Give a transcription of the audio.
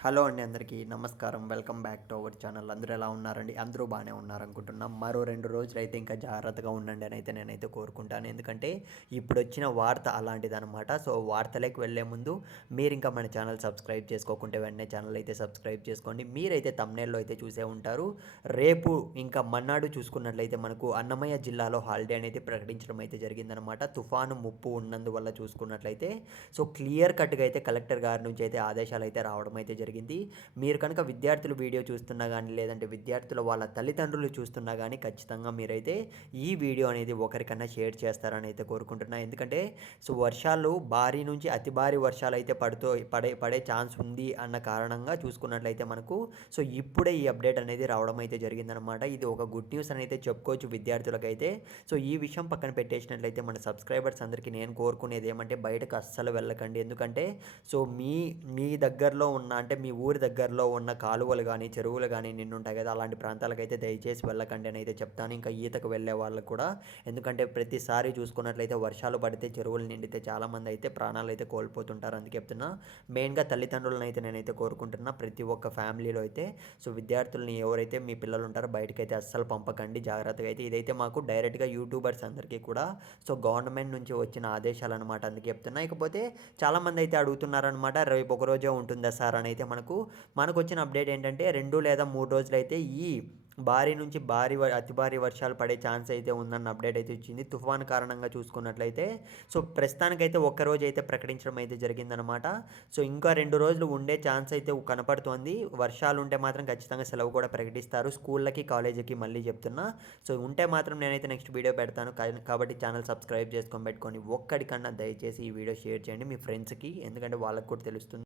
Hello అండి, అందరికీ నమస్కారం. Welcome back to our channel. అందరూ ఎలా ఉన్నారండి? అందరూ బాగానే ఉన్నారనుకుంటున్నాం. మరో 2 రోజులైతే ఇంకా జాగ్రత్తగా ఉండండి అని నేనైతే కోరుకుంటాను. ఎందుకంటే ఇప్పుడొచ్చిన వార్త అలాంటిదనమాట. సో, వార్తలోకి వెళ్ళే ముందు మీరింకా మన ఛానల్ సబ్స్క్రైబ్ చేసుకోకుంటే వెంటనే ఛానల్ అయితే సబ్స్క్రైబ్ చేసుకోండి. మీరైతే థంబ్‌నెయిల్‌లో అయితే చూసే ఉంటారు. రేపు ఇంకా మర్నాడు చూసుకున్నట్లయితే మనకు అన్నమయ్య జిల్లాలో హాలిడే అనేది ప్రకటించడం అయితే జరిగిందనమాట. తుఫాను ముప్పు ఉన్నందువల్ల చూసుకున్నట్లయితే సో, క్లియర్ కట్‌గా అయితే కలెక్టర్ గారి నుంచి అయితే ఆదేశాలైతే రావడం అయితే జరిగింది. మీరు కనుక విద్యార్థులు వీడియో చూస్తున్నా గానీ, లేదంటే విద్యార్థుల వాళ్ళ తల్లిదండ్రులు చూస్తున్నా గానీ, ఖచ్చితంగా మీరైతే ఈ వీడియో అనేది ఒకరికన్నా షేర్ చేస్తారని అయితే కోరుకుంటున్నా. ఎందుకంటే సో, వర్షాలు భారీ నుంచి అతి భారీ వర్షాలైతే పడే ఛాన్స్ ఉంది అన్న కారణంగా చూసుకున్నట్లయితే మనకు సో, ఇప్పుడే ఈ అప్డేట్ అనేది రావడం అయితే జరిగిందనమాట. ఇది ఒక గుడ్ న్యూస్ అని అయితే చెప్పుకోవచ్చు విద్యార్థులకైతే. సో, ఈ విషయం పక్కన పెట్టేసినట్లయితే మన సబ్స్క్రైబర్స్ అందరికీ నేను కోరుకునేది ఏమంటే బయటకు అస్సలు వెళ్ళకండి. ఎందుకంటే సో, మీ మీ దగ్గరలో ఉన్న అంటే మీ ఊరి దగ్గరలో ఉన్న కాలువలు గానీ, చెరువులు గానీ నిండుంటాయి కదా! అలాంటి ప్రాంతాలకైతే దయచేసి వెళ్ళకండి అని అయితే చెప్తాను. ఇంకా ఈతకు వెళ్ళే వాళ్ళకి కూడా. ఎందుకంటే ప్రతిసారి చూసుకున్నట్లయితే వర్షాలు పడితే చెరువులు నిండితే చాలామందైతే ప్రాణాలైతే కోల్పోతుంటారు. అందుకే చెప్తున్నా. మెయిన్‌గా తల్లిదండ్రులనైతే నేనైతే కోరుకుంటున్నా. ప్రతి ఒక్క ఫ్యామిలీలో అయితే సో, విద్యార్థులని ఎవరైతే మీ పిల్లలు ఉంటారో బయటకైతే అస్సలు పంపకండి. జాగ్రత్తగా అయితే ఇదైతే మాకు డైరెక్ట్‌గా యూట్యూబర్స్ అందరికీ కూడా సో, గవర్నమెంట్ నుంచి వచ్చిన ఆదేశాలనమాట. అందుకే చెప్తున్నా. ఇకపోతే చాలామంది అయితే అడుగుతున్నారనమాట. రేపు ఒకరోజే ఉంటుందా సార్ అని అయితే మనకొచ్చిన అప్డేట్ ఏంటంటే 2 లేదా 3 రోజులైతే ఈ భారీ నుంచి అతి భారీ వర్షాలు పడే ఛాన్స్ అయితే ఉందన్న అప్డేట్ అయితే ఇచ్చింది. తుఫాను కారణంగా చూసుకున్నట్లయితే సో, ప్రస్తుతానికైతే ఒక్కరోజు అయితే ప్రకటించడం అయితే జరిగిందనమాట. సో, ఇంకా 2 రోజులు ఉండే ఛాన్స్ అయితే కనపడుతోంది. వర్షాలు ఉంటే మాత్రం ఖచ్చితంగా సెలవు కూడా ప్రకటిస్తారు. స్కూళ్ళకి, కాలేజీకి మళ్ళీ చెప్తున్నా. సో, ఉంటే మాత్రం నేనైతే నెక్స్ట్ వీడియో పెడతాను. కాబట్టి ఛానల్ సబ్స్క్రైబ్ చేసుకొని పెట్టుకోండి. ఒక్కడికన్నా దయచేసి ఈ వీడియో షేర్ చేయండి మీ ఫ్రెండ్స్‌కి. ఎందుకంటే వాళ్ళకి కూడా తెలుస్తుంది.